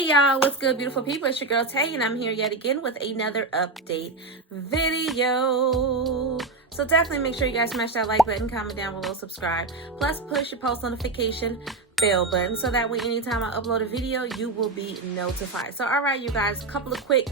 Hey y'all, what's good, beautiful people? It's your girl Tay, and I'm here yet again with another update video. So definitely make sure you guys smash that like button, comment down below, subscribe, plus push your post notification bell button so that way anytime I upload a video, you will be notified. So all right, you guys, a couple of quick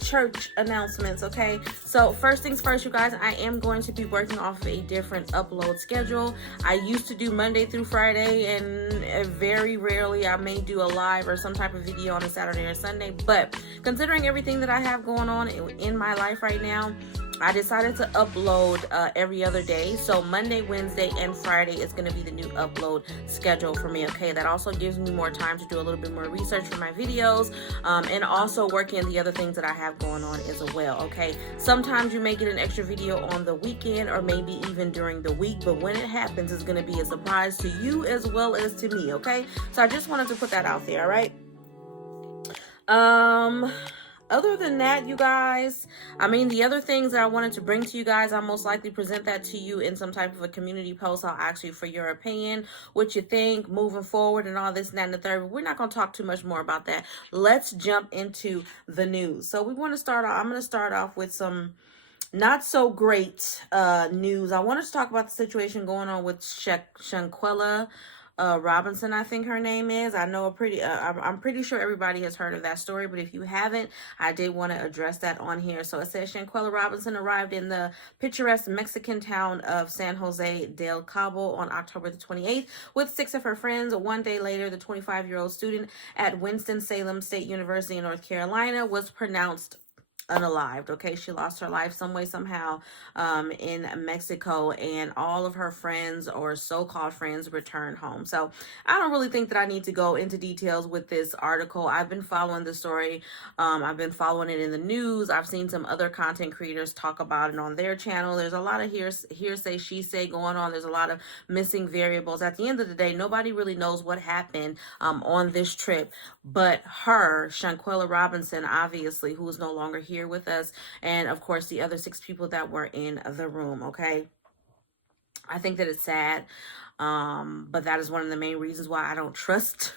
church announcements. Okay, so first things first, you guys, I am going to be working off of a different upload schedule. I used to do Monday through Friday, and very rarely I may do a live or some type of video on a Saturday or Sunday, but considering everything that I have going on in my life right now, I decided to upload every other day. So Monday, Wednesday, and Friday is going to be the new upload schedule for me. Okay, that also gives me more time to do a little bit more research for my videos, and also working the other things that I have going on as well. Okay, sometimes you may get an extra video on the weekend or maybe even during the week, but when it happens, it's going to be a surprise to you as well as to me. Okay, so I just wanted to put that out there. All right. Other than that, you guys, I mean, the other things that I wanted to bring to you guys, I'll most likely present that to you in some type of a community post. I'll ask you for your opinion, what you think moving forward and all this and that and the third. But we're not going to talk too much more about that. Let's jump into the news. So we want to start off, I'm going to start off with some not so great news. I wanted to talk about the situation going on with Shanquella Robinson, I think her name is. I know I'm pretty sure everybody has heard of that story, but if you haven't, I did want to address that on here. So it says Shanquella Robinson arrived in the picturesque Mexican town of San Jose del Cabo on October the 28th with 6 of her friends. One day later, the 25-year-old student at Winston-Salem State University in North Carolina was pronounced unalived. Okay, she lost her life some way, somehow, in Mexico, and all of her friends or so-called friends returned home. So I don't really think that I need to go into details with this article. I've been following the story. I've been following it in the news. I've seen some other content creators talk about it on their channel. There's a lot of hearsay, she say going on. There's a lot of missing variables. At the end of the day, nobody really knows what happened on this trip, but her, Shanquella Robinson, obviously, who is no longer here with us, and of course the other 6 people that were in the room. Okay, I think that it's sad, but that is one of the main reasons why I don't trust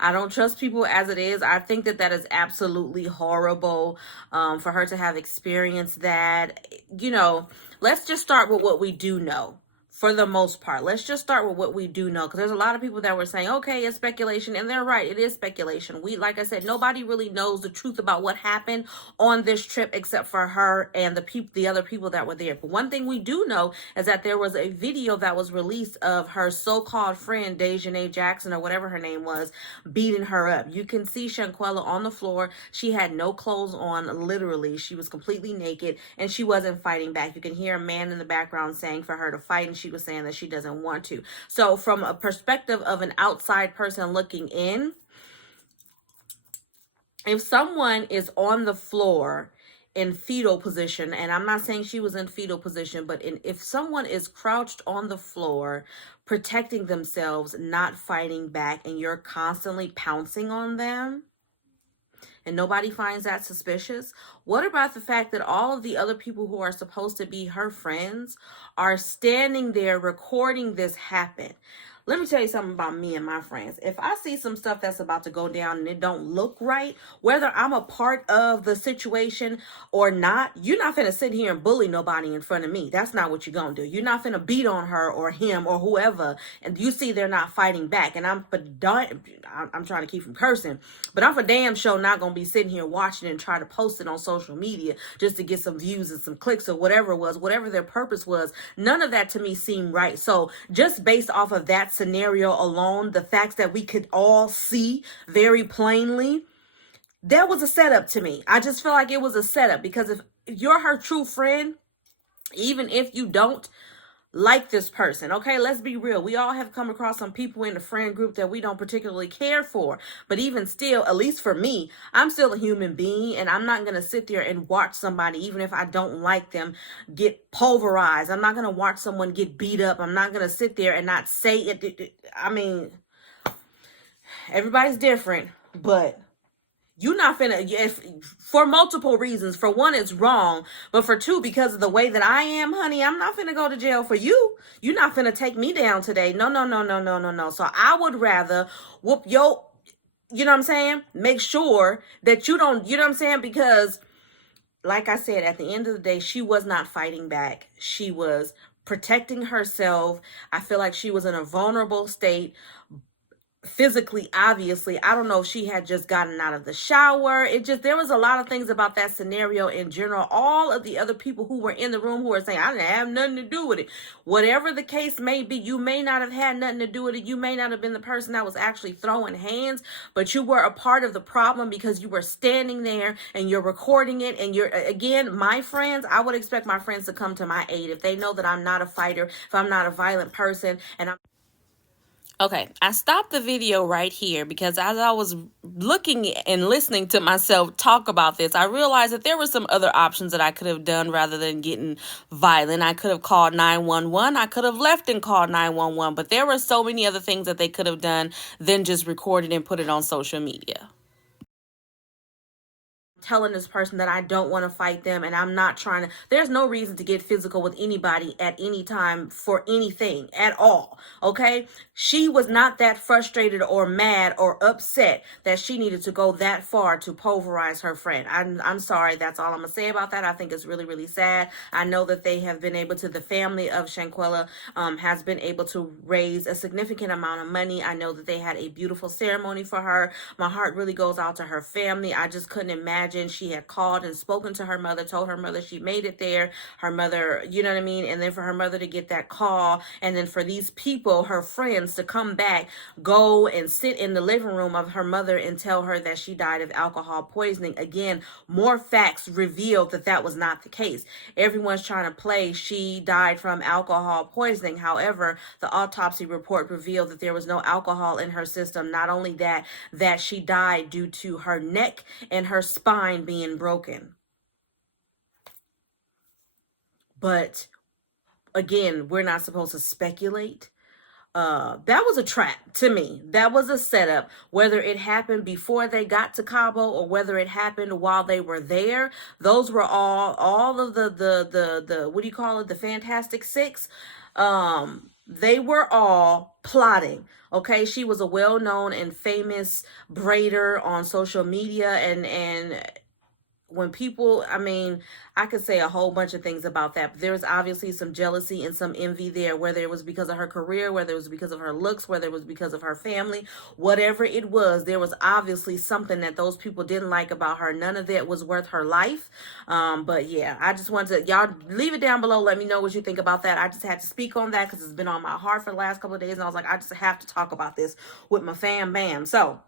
I don't trust people as it is. I think that that is absolutely horrible, for her to have experienced that. You know, let's just start with what we do know. For the most part, let's just start with what we do know, because there's a lot of people that were saying, okay, it's speculation, and they're right, it is speculation. Like I said, nobody really knows the truth about what happened on this trip except for her and the other people that were there. But one thing we do know is that there was a video that was released of her so-called friend Dejanay Jackson, or whatever her name was, beating her up. You can see Shanquella on the floor. She had no clothes on, literally. She was completely naked, and she wasn't fighting back. You can hear a man in the background saying for her to fight, and she was saying that she doesn't want to. So from a perspective of an outside person looking in, if someone is on the floor in fetal position, and I'm not saying she was in fetal position, but if someone is crouched on the floor, protecting themselves, not fighting back, and you're constantly pouncing on them, and nobody finds that suspicious, what about the fact that all of the other people who are supposed to be her friends are standing there recording this happen? Let me tell you something about me and my friends. If I see some stuff that's about to go down and it don't look right, whether I'm a part of the situation or not, you're not finna sit here and bully nobody in front of me. That's not what you're gonna do. You're not finna beat on her or him or whoever, and you see they're not fighting back. And I'm trying to keep from cursing, but I'm for damn sure not gonna be sitting here watching and try to post it on social media just to get some views and some clicks or whatever it was, whatever their purpose was. None of that to me seemed right. So just based off of that scenario alone, the facts that we could all see very plainly, that was a setup to me. I just feel like it was a setup, because if you're her true friend, even if you don't like this person, okay, let's be real, we all have come across some people in the friend group that we don't particularly care for, but even still, at least for me, I'm still a human being, and I'm not going to sit there and watch somebody, even if I don't like them, get pulverized. I'm not going to watch someone get beat up. I'm not going to sit there and not say it. I mean, everybody's different, but you're not finna, for multiple reasons. For one, it's wrong. But for two, because of the way that I am, honey, I'm not finna go to jail for you. You're not finna take me down today. No, no, no, no, no, no, no. So I would rather whoop your You know what I'm saying? Make sure that you don't, you know what I'm saying? Because like I said, at the end of the day, she was not fighting back. She was protecting herself. I feel like she was in a vulnerable state physically. Obviously, I don't know if she had just gotten out of the shower. It just, there was a lot of things about that scenario in general. All of the other people who were in the room who were saying, I didn't have nothing to do with it, whatever the case may be, you may not have had nothing to do with it, you may not have been the person that was actually throwing hands, but you were a part of the problem because you were standing there and you're recording it. And you're, again, my friends, I would expect my friends to come to my aid if they know that I'm not a fighter, if I'm not a violent person, and I'm okay, I stopped the video right here because as I was looking and listening to myself talk about this, I realized that there were some other options that I could have done rather than getting violent. I could have called 911. I could have left and called 911, but there were so many other things that they could have done than just record it and put it on social media. Telling this person that I don't want to fight them and I'm not trying to, there's no reason to get physical with anybody at any time for anything at all. Okay, she was not that frustrated or mad or upset that she needed to go that far to pulverize her friend. I'm sorry, that's all I'm gonna say about that. I think it's really, really sad. I know that they have been able to, the family of Shanquella has been able to raise a significant amount of money. I know that they had a beautiful ceremony for her. My heart really goes out to her family. I just couldn't imagine. She had called and spoken to her mother, told her mother she made it there, her mother, you know what I mean? And then for her mother to get that call, and then for these people, her friends, to come back, go and sit in the living room of her mother and tell her that she died of alcohol poisoning. Again, more facts revealed that that was not the case. Everyone's trying to play she died from alcohol poisoning. However, the autopsy report revealed that there was no alcohol in her system. Not only that, that she died due to her neck and her spine being broken. But again, we're not supposed to speculate. That was a trap to me. That was a setup. Whether it happened before they got to Cabo or whether it happened while they were there, those were all of the what do you call it? The Fantastic Six. They were all plotting. Okay, she was a well-known and famous braider on social media, and when people, I mean, I could say a whole bunch of things about that, but there was obviously some jealousy and some envy there, whether it was because of her career, whether it was because of her looks, whether it was because of her family, whatever it was, there was obviously something that those people didn't like about her. None of that was worth her life. But yeah, I just wanted to, y'all leave it down below. Let me know what you think about that. I just had to speak on that because it's been on my heart for the last couple of days. And I was like, I just have to talk about this with my fam bam. So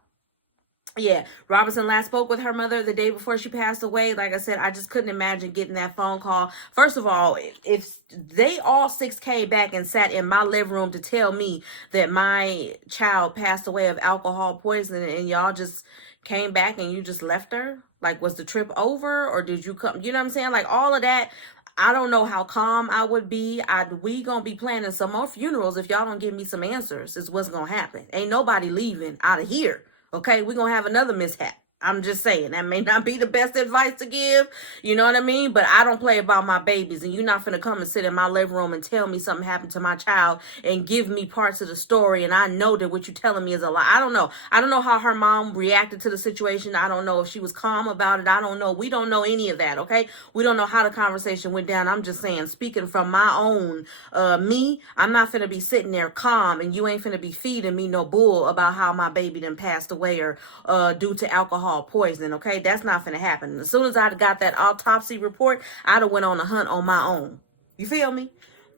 yeah, Robinson last spoke with her mother the day before she passed away. Like I said, I just couldn't imagine getting that phone call. First of all, if they all six came back and sat in my living room to tell me that my child passed away of alcohol poisoning, and y'all just came back and you just left her, like, was the trip over, or did you come? You know what I'm saying? Like, all of that. I don't know how calm I would be. We gonna be planning some more funerals if y'all don't give me some answers. Is what's gonna happen. Ain't nobody leaving out of here. Okay, we're gonna have another mishap. I'm just saying, that may not be the best advice to give, you know what I mean? But I don't play about my babies, and you're not finna come and sit in my living room and tell me something happened to my child and give me parts of the story, and I know that what you're telling me is a lie. I don't know. I don't know how her mom reacted to the situation. I don't know if she was calm about it. I don't know. We don't know any of that, okay? We don't know how the conversation went down. I'm just saying, speaking from my own me, I'm not finna be sitting there calm, and you ain't finna be feeding me no bull about how my baby done passed away or due to alcohol poisoning. Okay, that's not gonna happen. As soon as I got that autopsy report, I'd have went on a hunt on my own. You feel me?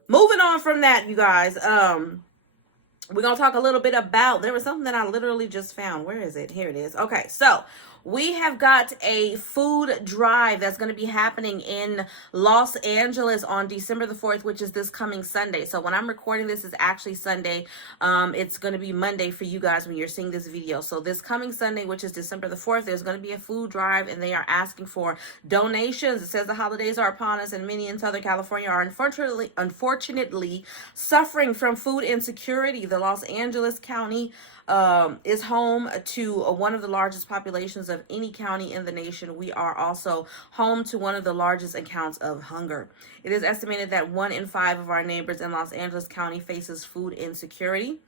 Moving on from that, you guys, we're gonna talk a little bit about, there was something that I literally just found. Where is it? Here it is. Okay, so we have got a food drive that's going to be happening in Los Angeles on December the 4th, which is this coming Sunday. So when I'm recording this, is actually Sunday. It's going to be Monday for you guys when you're seeing this video. So this coming Sunday, which is December the 4th, there's going to be a food drive, and they are asking for donations. It says the holidays are upon us, and many in Southern California are unfortunately suffering from food insecurity. The Los Angeles County is home to one of the largest populations of any county in the nation. We are also home to one of the largest accounts of hunger. It is estimated that 1 in 5 of our neighbors in Los Angeles County faces food insecurity.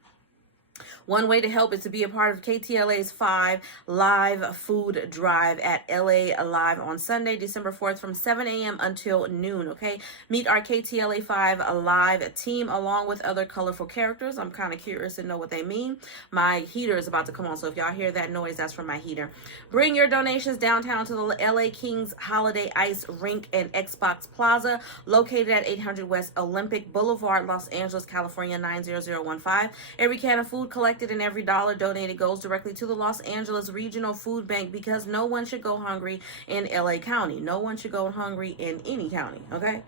One way to help is to be a part of KTLA's 5 live food drive at LA Live on Sunday, December 4th from 7 a.m. until noon, okay? Meet our KTLA 5 live team along with other colorful characters. I'm kind of curious to know what they mean. My heater is about to come on, so if y'all hear that noise, that's from my heater. Bring your donations downtown to the LA Kings Holiday Ice Rink and Xbox Plaza, located at 800 West Olympic Boulevard, Los Angeles, California, 90015. Every can of food collected and every dollar donated goes directly to the Los Angeles Regional Food Bank, because no one should go hungry in LA County. No one should go hungry in any county, okay?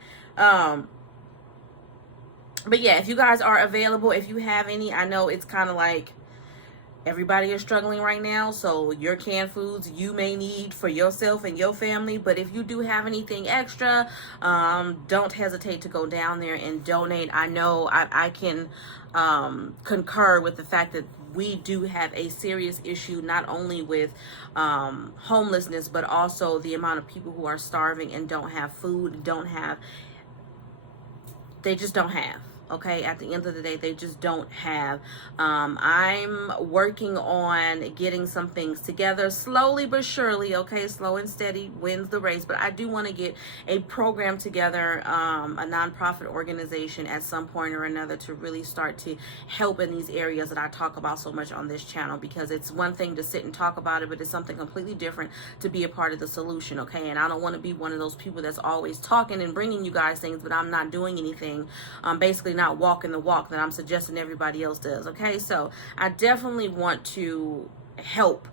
But yeah, if you guys are available, if you have any, I know it's kind of like everybody is struggling right now, so your canned foods you may need for yourself and your family. But if you do have anything extra, don't hesitate to go down there and donate. I know I can concur with the fact that we do have a serious issue, not only with homelessness, but also the amount of people who are starving and don't have food, they just don't have. Okay, at the end of the day, they just don't have. I'm working on getting some things together slowly but surely. Okay, slow and steady wins the race. But I do want to get a program together, a nonprofit organization at some point or another, to really start to help in these areas that I talk about so much on this channel. Because it's one thing to sit and talk about it, but it's something completely different to be a part of the solution. Okay, and I don't want to be one of those people that's always talking and bringing you guys things, but I'm not doing anything. Basically not walking the walk that I'm suggesting everybody else does. Okay, so I definitely want to help,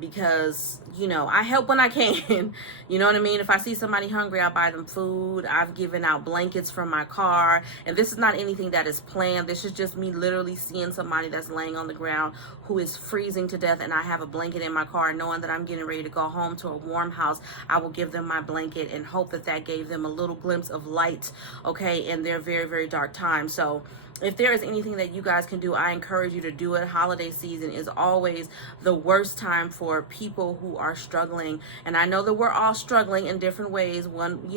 because you know, I help when I can. You know what I mean? If I see somebody hungry, I buy them food. I've given out blankets from my car, and this is not anything that is planned. This is just me literally seeing somebody that's laying on the ground who is freezing to death, and I have a blanket in my car, knowing that I'm getting ready to go home to a warm house. I will give them my blanket and hope that that gave them a little glimpse of light, okay, in their very, very dark time. So if there is anything that you guys can do, I encourage you to do it. Holiday season is always the worst time for people who are struggling. And I know that we're all struggling in different ways, one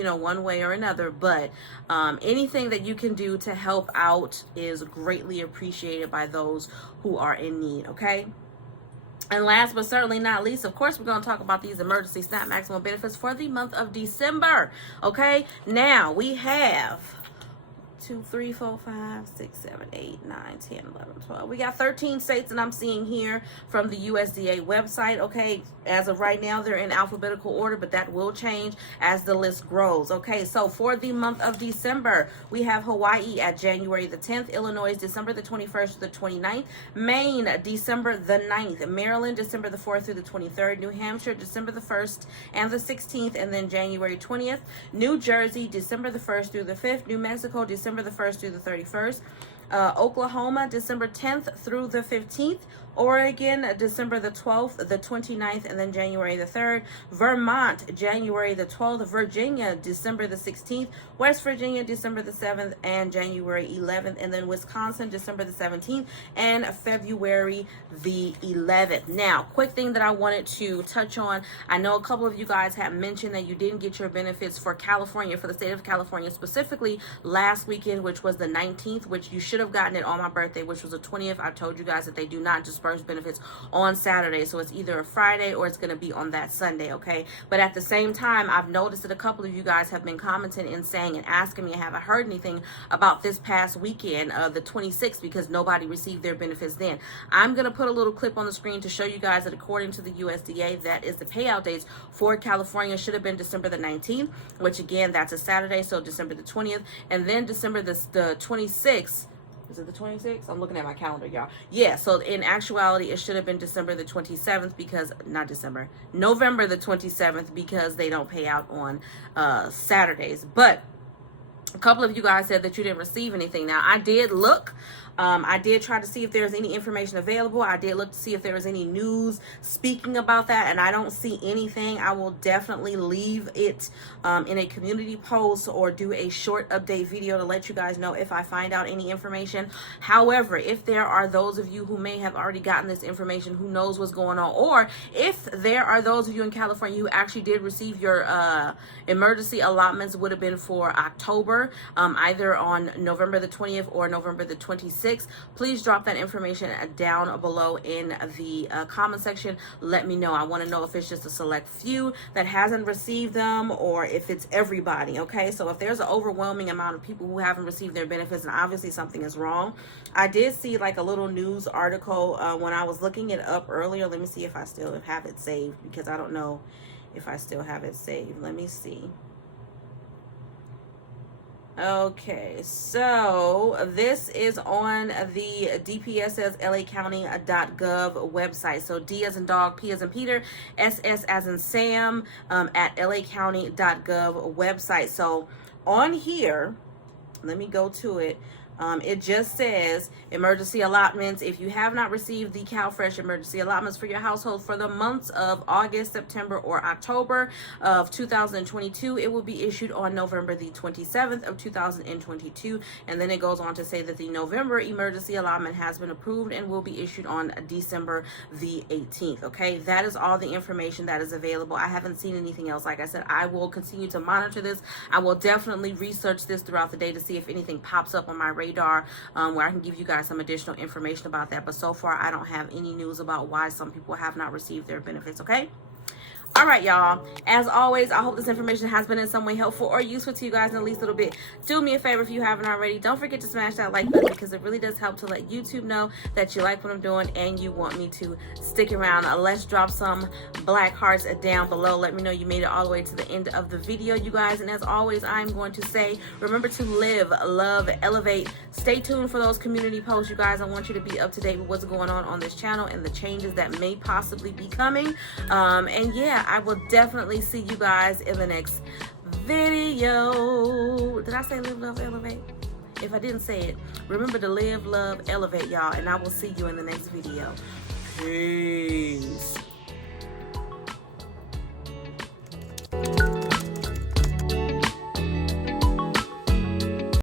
way or another, but anything that you can do to help out is greatly appreciated by those who are in need, okay? And last but certainly not least, of course, we're going to talk about these emergency SNAP maximum benefits for the month of December, okay? Now, we have 2, 3, 4, 5, 6, 7, 8, 9, 10, 11, 12. We got 13 states that I'm seeing here from the USDA website. Okay, as of right now, they're in alphabetical order, but that will change as the list grows. Okay, so for the month of December, we have Hawaii at January the 10th, Illinois December the 21st to the 29th, Maine December the 9th, Maryland December the 4th through the 23rd, New Hampshire December the 1st and the 16th, and then January 20th, New Jersey December the 1st through the 5th, New Mexico December the 1st through the 31st, Oklahoma December 10th through the 15th, Oregon December the 12th, the 29th, and then January the 3rd, Vermont January the 12th, Virginia December the 16th, West Virginia December the 7th and January 11th, and then Wisconsin December the 17th and February the 11th. Now, quick thing that I wanted to touch on, I know a couple of you guys have mentioned that you didn't get your benefits for California, for the state of California specifically last weekend, which was the 19th, which you should have gotten it on my birthday, which was the 20th. I told you guys that they do not disperse benefits on Saturday, so it's either a Friday or it's going to be on that Sunday, okay? But at the same time, I've noticed that a couple of you guys have been commenting and saying and asking me, have I heard anything about this past weekend, the 26th, because nobody received their benefits then. I'm going to put a little clip on the screen to show you guys that according to the USDA, that is the payout dates for California should have been December the 19th, which again, that's a Saturday, so December the 20th, and then December the 26th. Is it the 26th? I'm looking at my calendar, y'all. Yeah, so in actuality, it should have been December the 27th because, not December, November the 27th, because they don't pay out on Saturdays. But a couple of you guys said that you didn't receive anything. Now, I did look. I did try to see if there's any information available. I did look to see if there was any news speaking about that, and I don't see anything. I will definitely leave it in a community post or do a short update video to let you guys know if I find out any information. However, if there are those of you who may have already gotten this information, who knows what's going on, or if there are those of you in California who actually did receive your emergency allotments, would have been for October, either on November the 20th or November the 26th. 6. Please drop that information down below in the comment section. Let me know. I want to know if it's just a select few that hasn't received them or if it's everybody. Okay, so if there's an overwhelming amount of people who haven't received their benefits, and obviously something is wrong. I did see like a little news article when I was looking it up earlier. Let me see if I still have it saved, because I don't know if I still have it saved. Let me see. Okay, so this is on the dpsslacounty.gov website. So D as in dog, P as in Peter, SS as in Sam, at lacounty.gov website. So on here, let me go to it. It just says emergency allotments. If you have not received the CalFresh emergency allotments for your household for the months of August, September, or October of 2022, it will be issued on November the 27th of 2022. And then it goes on to say that the November emergency allotment has been approved and will be issued on December the 18th. Okay, that is all the information that is available. I haven't seen anything else. Like I said, I will continue to monitor this. I will definitely research this throughout the day to see if anything pops up on my radar, where I can give you guys some additional information about that. But so far, I don't have any news about why some people have not received their benefits. Okay. All right, y'all. As always, I hope this information has been in some way helpful or useful to you guys in at least a little bit. Do me a favor if you haven't already. Don't forget to smash that like button, because it really does help to let YouTube know that you like what I'm doing and you want me to stick around. Let's drop some black hearts down below. Let me know you made it all the way to the end of the video, you guys. And as always, I'm going to say, remember to live, love, elevate. Stay tuned for those community posts, you guys. I want you to be up to date with what's going on this channel and the changes that may possibly be coming. And yeah, I will definitely see you guys in the next video. Did I say live, love, elevate? If I didn't say it, remember to live, love, elevate, y'all. And I will see you in the next video. Peace.